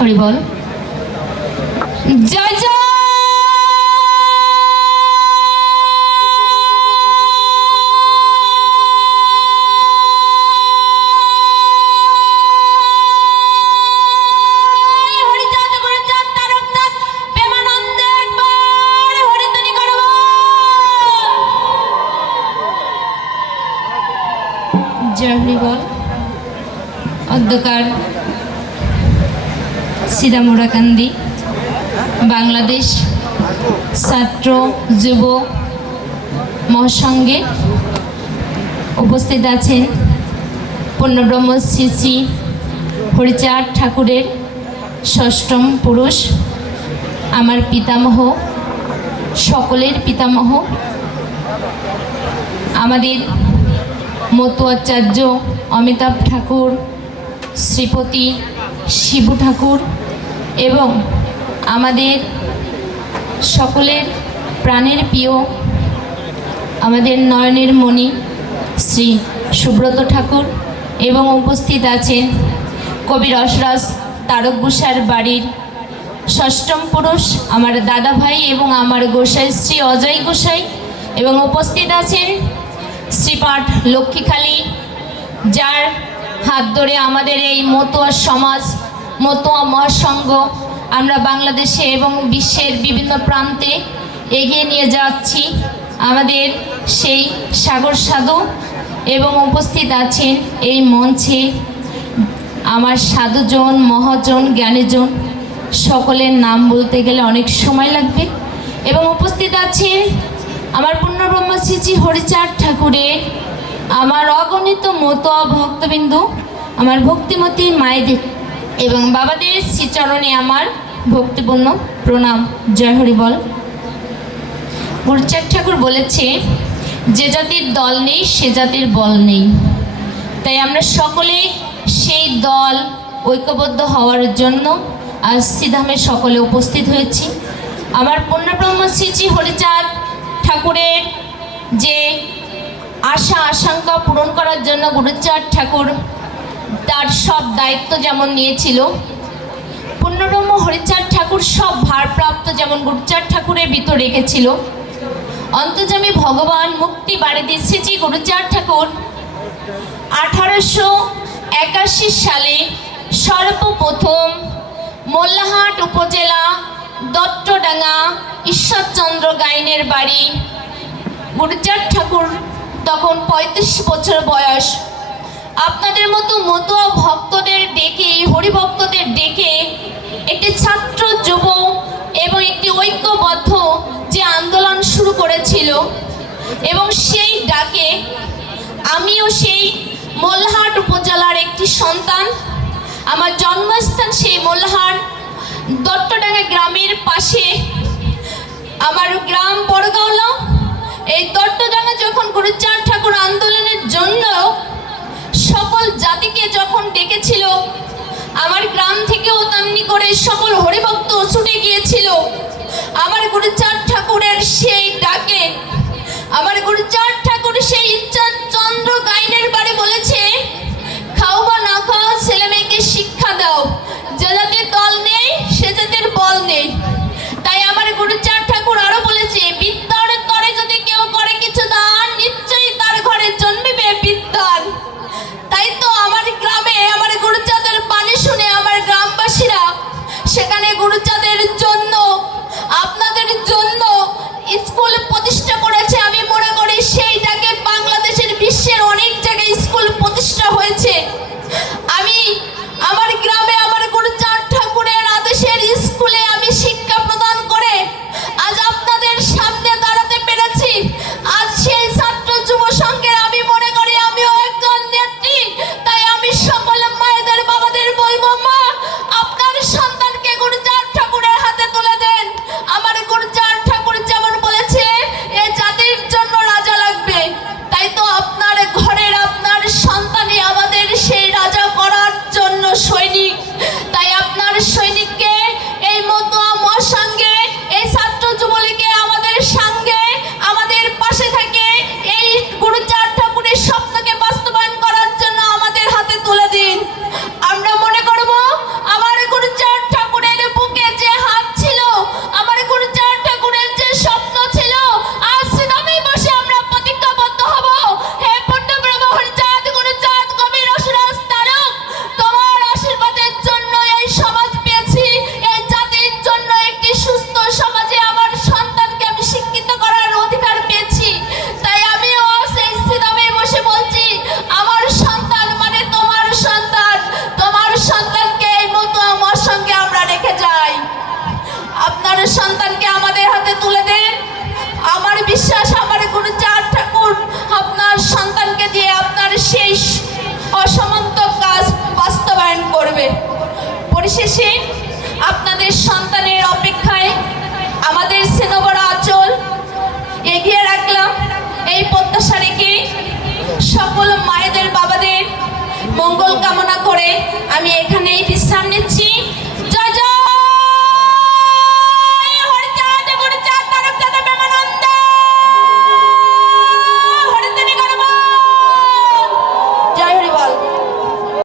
হরি বল। জয় জয় জয় হরি বল। অধ্যকার সিদামুরাকান্দি বাংলাদেশ ছাত্র যুব মহাসংঘে উপস্থিত আছেন পূর্ণব্রহ্ম শ্রী শ্রী হরিচাঁদ ঠাকুরের ষষ্ঠম পুরুষ, আমার পিতামহ, সকলের পিতামহ, আমাদের মতুয়াচার্য অমিতাভ ঠাকুর, শ্রীপতি শিবু ঠাকুর এবং আমাদের সকলের প্রাণের প্রিয় আমাদের নয়নের মণি শ্রী সুব্রত ঠাকুর এবং উপস্থিত আছেন কবি রসরাজ তারক গোসাইর বাড়ির ষষ্ঠম পুরুষ আমার দাদা ভাই এবং আমার গোসাই শ্রী অজয় গোসাই এবং উপস্থিত আছেন শ্রীপাঠ লক্ষ্মীখালী, যার হাত ধরে আমাদের এই মতুয়া সমাজ, মতুয়া মহাসংঘ আমরা বাংলাদেশে এবং বিশ্বের বিভিন্ন প্রান্তে এগিয়ে নিয়ে যাচ্ছি। আমাদের সেই সাগর সাধু এবং উপস্থিত আছেন এই মঞ্চে আমার সাধুজন, মহাজন, জ্ঞানীজন, সকলের নাম বলতে গেলে অনেক সময় লাগবে এবং উপস্থিত আছেন আমার পূর্ণব্রহ্ম শ্রী শ্রী হরিচাঁদ ঠাকুরের আমার অগণিত মতুয়া ভক্তবিন্দু, আমার ভক্তিমতী মায়েদের এবং বাবাদের শ্রীচরণে আমার ভক্তিপূর্ণ প্রণাম। জয় হরি বল। হরিচাঁদ ঠাকুর বলেছে, যে জাতির দল নেই সে জাতির বল নেই। তাই আমরা সকলে সেই দল ঐক্যবদ্ধ হওয়ার জন্য আজ শ্রীধামে সকলে উপস্থিত হয়েছি। আমার পূর্ণব্রহ্ম শ্রী শ্রী হরিচাঁদ ঠাকুরের যে আশা আশঙ্কা পূরণ করার জন্য গুরুচাঁদ ঠাকুর তার সব দায়িত্ব যেমন নিয়েছিল, পূর্ণব্রহ্ম হরিচাঁদ ঠাকুর সব ভারপ্রাপ্ত যেমন গুরুচাঁদ ঠাকুরের ভিতর রেখেছিল। অন্তর্যামী ভগবান মুক্তি বাড়িতে শ্রী শ্রী গুরুচাঁদ ঠাকুর 1881 সালে সর্বপ্রথম মোল্লাহাট উপজেলা দত্তডাঙ্গা ঈশ্বরচন্দ্র গাইনের বাড়ি। গুরুচাঁদ ঠাকুর তখন 35 বছর বয়স। আপনাদের মতো মতুয়া ভক্তদের ডেকে, হরিভক্তদের ডেকে একটি ছাত্র যুব এবং একটি ঐক্যবদ্ধ যে আন্দোলন শুরু করেছিল এবং সেই ডাকে আমিও সেই মোল্লাহাট উপজেলার একটি সন্তান। আমার জন্মস্থান সেই মোল্লাহাট দত্তডাঙ্গা গ্রামের পাশে আমার গ্রাম বড়গাঁওলা। এই দত্তডাঙ্গা যখন গুরুচাঁদ ঠাকুর আন্দোলনের জন্য সকল জাতিকে যখন ডেকেছিল, আমার গ্রাম থেকেও তেমনি করে সকল হরিভক্ত ছুটে গিয়েছিল। আমার গুরুচাঁদ ঠাকুরের সেই ডাকে আমার গুরুচাঁদ ঠাকুর সেই ঈশ্বরচন্দ্র গাইনের বাড়ি বলেছে, খাও বা না খাও ছেলে মেয়েকে শিক্ষা দাও, যে জাতির দল নেই সে জাতির বল নেই। তাই আমার গুরুচাঁদ ঠাকুর আরো বলেছে, বিদ্যার তরে যদি কেউ করে কিছু দান, নিশ্চয়ই তার ঘরে জন্মিবে বিদ্যান। তাই তো আমার গ্রামে আমার গুরুচাঁদের বাণী শুনে আমার গ্রামবাসীরা সেখানে গুরুচাঁদের জন্য, আপনাদের জন্য স্কুল প্রতিষ্ঠা করেছে। আমি মনে করি সেই ডাকে বাংলাদেশের বিশ্বের অনেক জায়গায় বিশ্বাস আমার গুরু চাঁদ ঠাকুর আপনার সন্তানকে দিয়ে আপনার সেই অসমান্ত কাজ বাস্তবায়ন করবে। পরিশেষে আপনাদের সন্তানের অপেক্ষায় আমাদের স্নেহবড় আঁচল এগিয়ে রাখলাম এই প্রত্যাশা রেখে সকল মায়েদের বাবাদের মঙ্গল কামনা করে আমি এখানেই বিশ্রাম নিচ্ছি।